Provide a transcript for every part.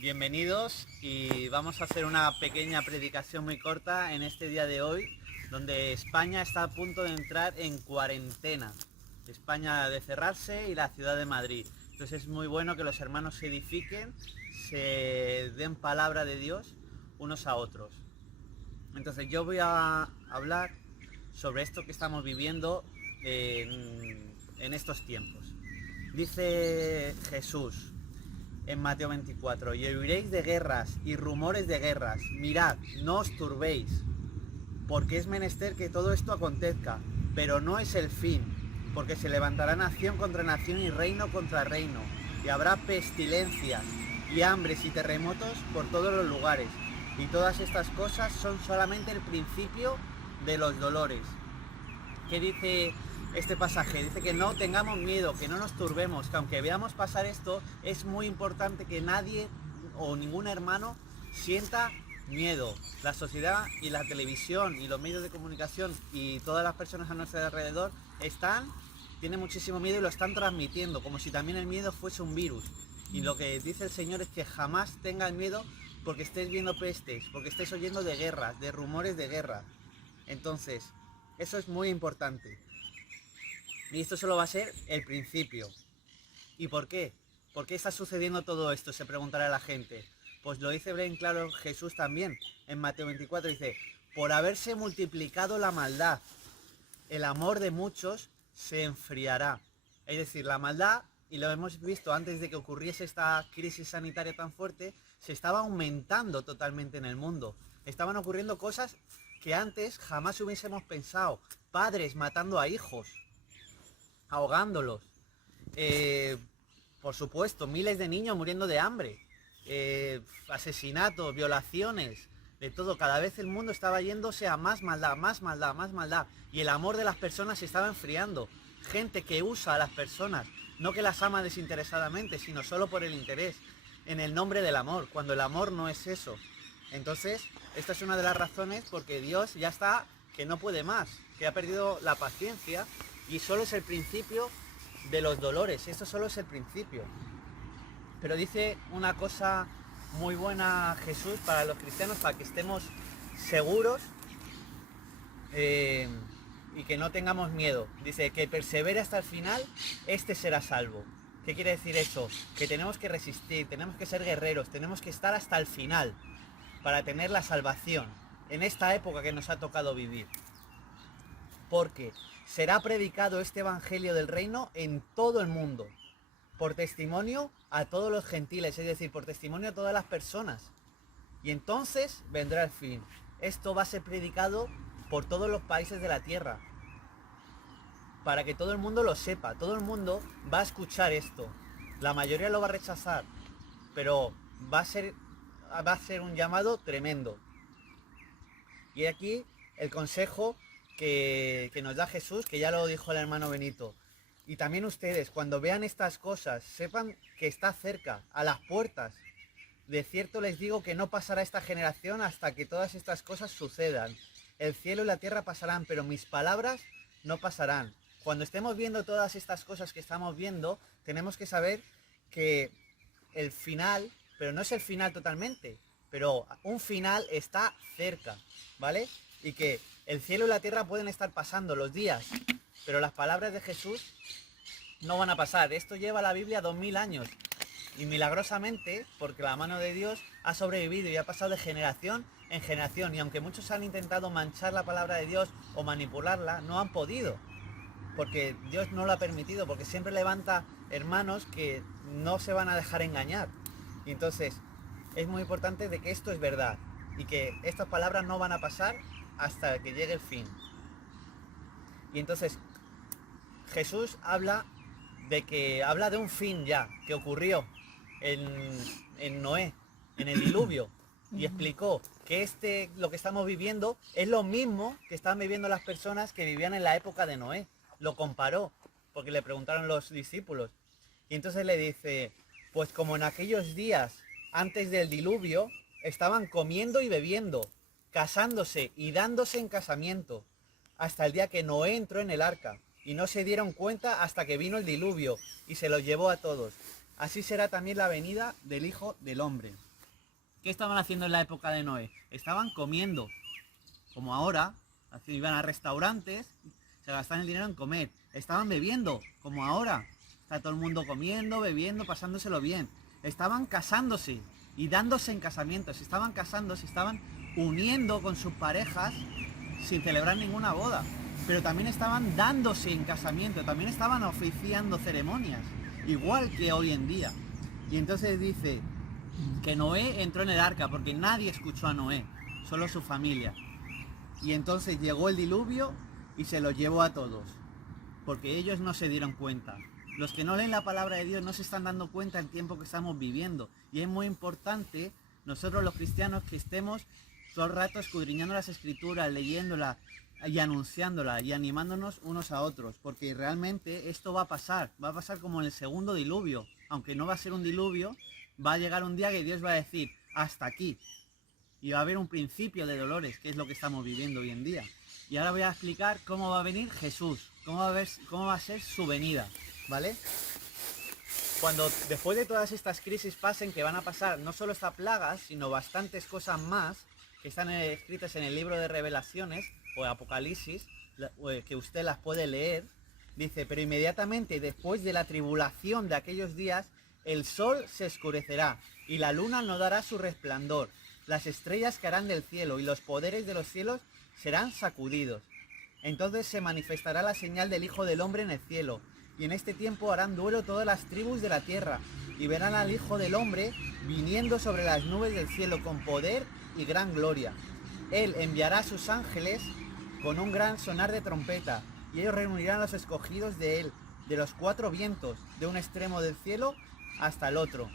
Bienvenidos y vamos a hacer una pequeña predicación muy corta en este día de hoy, donde España está a punto de entrar en cuarentena. España de cerrarse y la ciudad de Madrid. Entonces es muy bueno que los hermanos se edifiquen, se den palabra de Dios unos a otros. Entonces yo voy a hablar sobre esto que estamos viviendo en estos tiempos. Dice Jesús en Mateo 24, y oiréis de guerras y rumores de guerras. Mirad, no os turbéis, porque es menester que todo esto acontezca, pero no es el fin, porque se levantará nación contra nación y reino contra reino, y habrá pestilencias y hambres y terremotos por todos los lugares, y todas estas cosas son solamente el principio de los dolores. ¿Qué dice este pasaje? Dice que no tengamos miedo, que no nos turbemos, que aunque veamos pasar esto, es muy importante que nadie o ningún hermano sienta miedo. La sociedad y la televisión y los medios de comunicación y todas las personas a nuestro alrededor tienen muchísimo miedo y lo están transmitiendo, como si también el miedo fuese un virus. Y lo que dice el Señor es que jamás tengas miedo porque estés viendo pestes, porque estés oyendo de guerras, de rumores de guerra. Entonces, eso es muy importante. Y esto solo va a ser el principio. ¿Y por qué? ¿Por qué está sucediendo todo esto? Se preguntará la gente. Pues lo dice bien claro Jesús también. En Mateo 24 dice, por haberse multiplicado la maldad, el amor de muchos se enfriará. Es decir, la maldad, y lo hemos visto antes de que ocurriese esta crisis sanitaria tan fuerte, se estaba aumentando totalmente en el mundo. Estaban ocurriendo cosas que antes jamás hubiésemos pensado. Padres matando a hijos, ahogándolos. Por supuesto, miles de niños muriendo de hambre. Asesinatos, violaciones, de todo. Cada vez el mundo estaba yéndose a más maldad, más maldad, más maldad. Y el amor de las personas se estaba enfriando. Gente que usa a las personas, no que las ama desinteresadamente, sino solo por el interés, en el nombre del amor, cuando el amor no es eso. Entonces, esta es una de las razones porque Dios ya está, que no puede más, que ha perdido la paciencia y solo es el principio de los dolores. Esto solo es el principio. Pero dice una cosa muy buena Jesús para los cristianos, para que estemos seguros y que no tengamos miedo. Dice que persevere hasta el final, este será salvo. ¿Qué quiere decir eso? Que tenemos que resistir, tenemos que ser guerreros, tenemos que estar hasta el final para tener la salvación en esta época que nos ha tocado vivir. Porque será predicado este evangelio del reino en todo el mundo, por testimonio a todos los gentiles, es decir, por testimonio a todas las personas. Y entonces vendrá el fin. Esto va a ser predicado por todos los países de la tierra, para que todo el mundo lo sepa. Todo el mundo va a escuchar esto. La mayoría lo va a rechazar, pero va a ser un llamado tremendo. Y aquí el consejo que nos da Jesús, que ya lo dijo el hermano Benito. Y también ustedes, cuando vean estas cosas, sepan que está cerca, a las puertas. De cierto les digo que no pasará esta generación hasta que todas estas cosas sucedan. El cielo y la tierra pasarán, pero mis palabras no pasarán. Cuando estemos viendo todas estas cosas que estamos viendo, tenemos que saber que el final, pero no es el final totalmente, pero un final está cerca, ¿vale? Y que el cielo y la tierra pueden estar pasando los días, pero las palabras de Jesús no van a pasar. Esto lleva la Biblia 2000 años y milagrosamente, porque la mano de Dios ha sobrevivido y ha pasado de generación en generación. Y aunque muchos han intentado manchar la palabra de Dios o manipularla, no han podido, porque Dios no lo ha permitido, porque siempre levanta hermanos que no se van a dejar engañar. Y entonces es muy importante de que esto es verdad y que estas palabras no van a pasar hasta que llegue el fin. Y entonces Jesús habla de un fin ya, que ocurrió en Noé, en el diluvio, y explicó que lo que estamos viviendo es lo mismo que estaban viviendo las personas que vivían en la época de Noé. Lo comparó, porque le preguntaron los discípulos. Y entonces le dice, pues como en aquellos días antes del diluvio, estaban comiendo y bebiendo, casándose y dándose en casamiento, hasta el día que Noé entró en el arca, y no se dieron cuenta hasta que vino el diluvio y se los llevó a todos. así será también la venida del Hijo del Hombre. ¿Qué estaban haciendo en la época de Noé? Estaban comiendo, como ahora, iban a restaurantes, se gastaban el dinero en comer. Estaban bebiendo, como ahora. Está todo el mundo comiendo, bebiendo, pasándoselo bien. Estaban casándose y dándose en casamientos. Estaban casándose, estaban uniendo con sus parejas sin celebrar ninguna boda. Pero también estaban dándose en casamiento, también estaban oficiando ceremonias, igual que hoy en día. Y entonces dice que Noé entró en el arca porque nadie escuchó a Noé, solo su familia. Y entonces llegó el diluvio y se los llevó a todos, porque ellos no se dieron cuenta. Los que no leen la palabra de Dios no se están dando cuenta del tiempo que estamos viviendo. Y es muy importante, nosotros los cristianos, que estemos todo el rato escudriñando las escrituras, leyéndolas y anunciándolas y animándonos unos a otros, porque realmente esto va a pasar como en el segundo diluvio. Aunque no va a ser un diluvio, va a llegar un día que Dios va a decir, hasta aquí. Y va a haber un principio de dolores, que es lo que estamos viviendo hoy en día. Y ahora voy a explicar cómo va a venir Jesús, cómo va a ser su venida, ¿vale? Cuando después de todas estas crisis pasen, que van a pasar no solo esta plaga, sino bastantes cosas más, que están escritas en el libro de Revelaciones, o Apocalipsis, que usted las puede leer, dice, pero inmediatamente después de la tribulación de aquellos días, el sol se oscurecerá, y la luna no dará su resplandor, las estrellas caerán del cielo, y los poderes de los cielos serán sacudidos. Entonces se manifestará la señal del Hijo del Hombre en el cielo, y en este tiempo harán duelo todas las tribus de la tierra, y verán al Hijo del Hombre viniendo sobre las nubes del cielo con poder y gran gloria. Él enviará a sus ángeles con un gran sonar de trompeta, y ellos reunirán a los escogidos de él, de los cuatro vientos, de un extremo del cielo hasta el otro.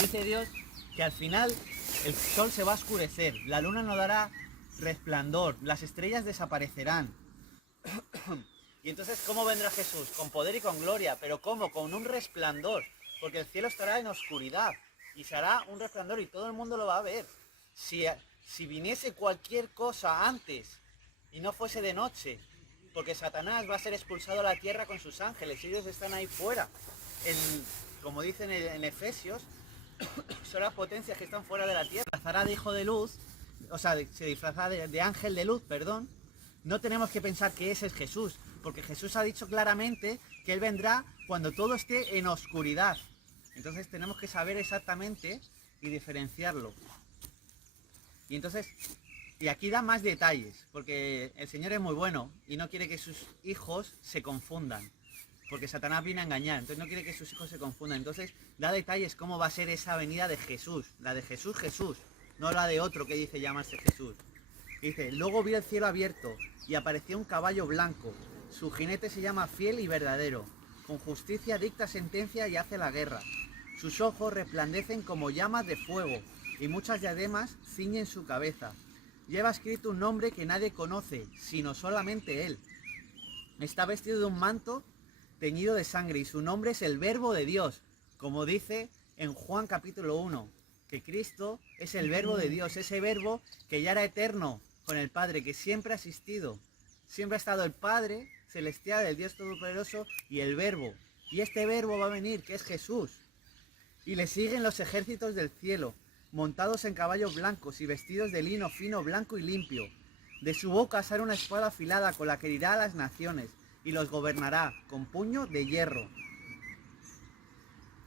Dice Dios que al final el sol se va a oscurecer, la luna no dará resplandor, las estrellas desaparecerán. Y entonces, ¿cómo vendrá Jesús? Con poder y con gloria. ¿Pero cómo? Con un resplandor, porque el cielo estará en oscuridad y se hará un resplandor y todo el mundo lo va a ver. Si viniese cualquier cosa antes y no fuese de noche, porque Satanás va a ser expulsado a la tierra con sus ángeles, ellos están ahí fuera. Como dicen en Efesios, son las potencias que están fuera de la tierra. Se disfrazará de hijo de luz, o sea, se disfrazará de ángel de luz, perdón. No tenemos que pensar que ese es Jesús, porque Jesús ha dicho claramente que Él vendrá cuando todo esté en oscuridad. Entonces tenemos que saber exactamente y diferenciarlo. Y entonces, y aquí da más detalles, porque el Señor es muy bueno y no quiere que sus hijos se confundan, porque Satanás viene a engañar, entonces no quiere que sus hijos se confundan. Entonces da detalles cómo va a ser esa venida de Jesús, la de Jesús, Jesús, no la de otro que dice llamarse Jesús. Dice, luego vi el cielo abierto y apareció un caballo blanco. Su jinete se llama Fiel y Verdadero. Con justicia dicta sentencia y hace la guerra. Sus ojos resplandecen como llamas de fuego y muchas diademas ciñen su cabeza. Lleva escrito un nombre que nadie conoce, sino solamente él. Está vestido de un manto teñido de sangre y su nombre es el Verbo de Dios, como dice en Juan capítulo 1, que Cristo es el Verbo de Dios, ese Verbo que ya era eterno con el Padre, que siempre ha existido. Siempre ha estado el Padre celestial, el Dios Todopoderoso y el Verbo. Y este Verbo va a venir, que es Jesús. Y le siguen los ejércitos del cielo, montados en caballos blancos y vestidos de lino fino, blanco y limpio. De su boca sale una espada afilada con la que herirá a las naciones y los gobernará con puño de hierro.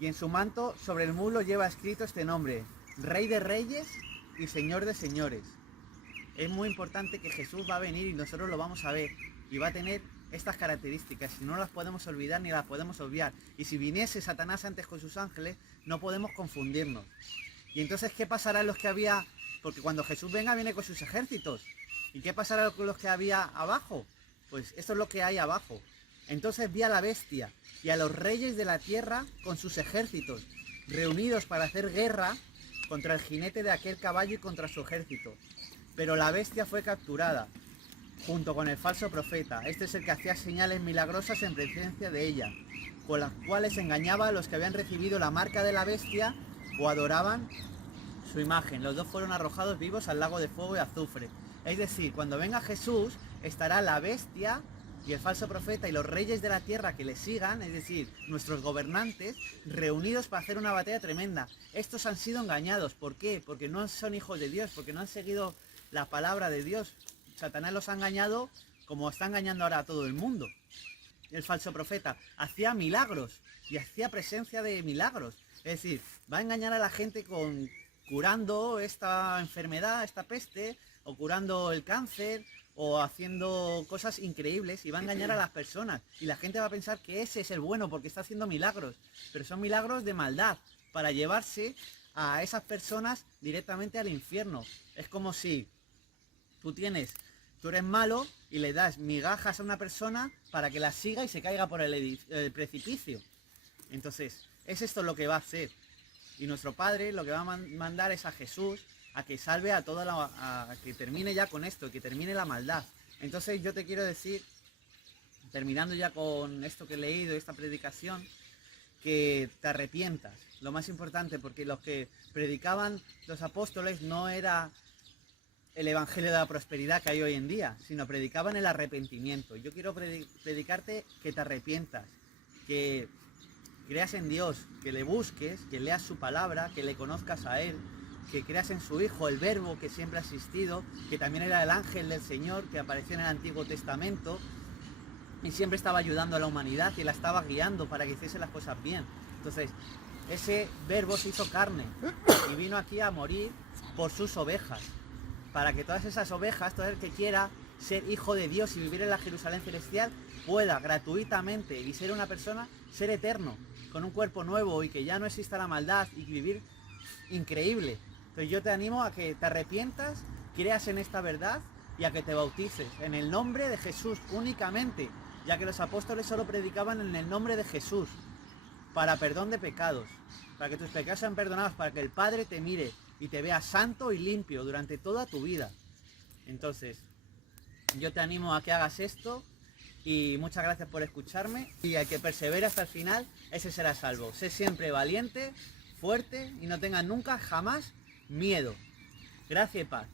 Y en su manto sobre el muslo lleva escrito este nombre, Rey de Reyes y Señor de Señores. Es muy importante que Jesús va a venir y nosotros lo vamos a ver y va a tener estas características y no las podemos olvidar ni las podemos obviar. Y si viniese Satanás antes con sus ángeles, no podemos confundirnos. Y entonces, ¿qué pasará en los que había? Porque cuando Jesús venga viene con sus ejércitos. ¿Y qué pasará con los que había abajo? Pues esto es lo que hay abajo. Entonces vi a la bestia y a los reyes de la tierra con sus ejércitos, reunidos para hacer guerra contra el jinete de aquel caballo y contra su ejército. Pero la bestia fue capturada, junto con el falso profeta. Este es el que hacía señales milagrosas en presencia de ella, con las cuales engañaba a los que habían recibido la marca de la bestia o adoraban su imagen. Los dos fueron arrojados vivos al lago de fuego y azufre. Es decir, cuando venga Jesús, estará la bestia y el falso profeta y los reyes de la tierra que le sigan, es decir, nuestros gobernantes, reunidos para hacer una batalla tremenda. Estos han sido engañados. ¿Por qué? Porque no son hijos de Dios, porque no han seguido la palabra de Dios. Satanás los ha engañado como está engañando ahora a todo el mundo. El falso profeta hacía milagros y hacía presencia de milagros. Es decir, va a engañar a la gente curando esta enfermedad, esta peste, o curando el cáncer, o haciendo cosas increíbles, y va a engañar a las personas. Y la gente va a pensar que ese es el bueno porque está haciendo milagros. Pero son milagros de maldad, para llevarse a esas personas directamente al infierno. Es como si tú eres malo y le das migajas a una persona para que la siga y se caiga por el precipicio. Entonces, es esto lo que va a hacer. Y nuestro Padre lo que va a mandar es a Jesús a que salve a a que termine ya con esto, que termine la maldad. Entonces yo te quiero decir, terminando ya con esto que he leído, esta predicación, que te arrepientas. Lo más importante, porque los que predicaban los apóstoles no era el evangelio de la prosperidad que hay hoy en día, sino predicaban el arrepentimiento. Yo quiero predicarte que te arrepientas, que creas en Dios, que le busques, que leas su palabra, que le conozcas a Él, que creas en su Hijo, el Verbo que siempre ha existido, que también era el ángel del Señor, que apareció en el Antiguo Testamento y siempre estaba ayudando a la humanidad y la estaba guiando para que hiciese las cosas bien. Entonces, ese Verbo se hizo carne y vino aquí a morir por sus ovejas, para que todas esas ovejas, todo el que quiera ser hijo de Dios y vivir en la Jerusalén celestial, pueda gratuitamente y ser una persona, ser eterno, con un cuerpo nuevo y que ya no exista la maldad y vivir increíble. Entonces yo te animo a que te arrepientas, creas en esta verdad y a que te bautices en el nombre de Jesús únicamente, ya que los apóstoles solo predicaban en el nombre de Jesús, para perdón de pecados, para que tus pecados sean perdonados, para que el Padre te mire y te vea santo y limpio durante toda tu vida. Entonces, yo te animo a que hagas esto y muchas gracias por escucharme, y al que persevere hasta el final, ese será salvo. Sé siempre valiente, fuerte y no tengas nunca, jamás, miedo. Gracias y paz.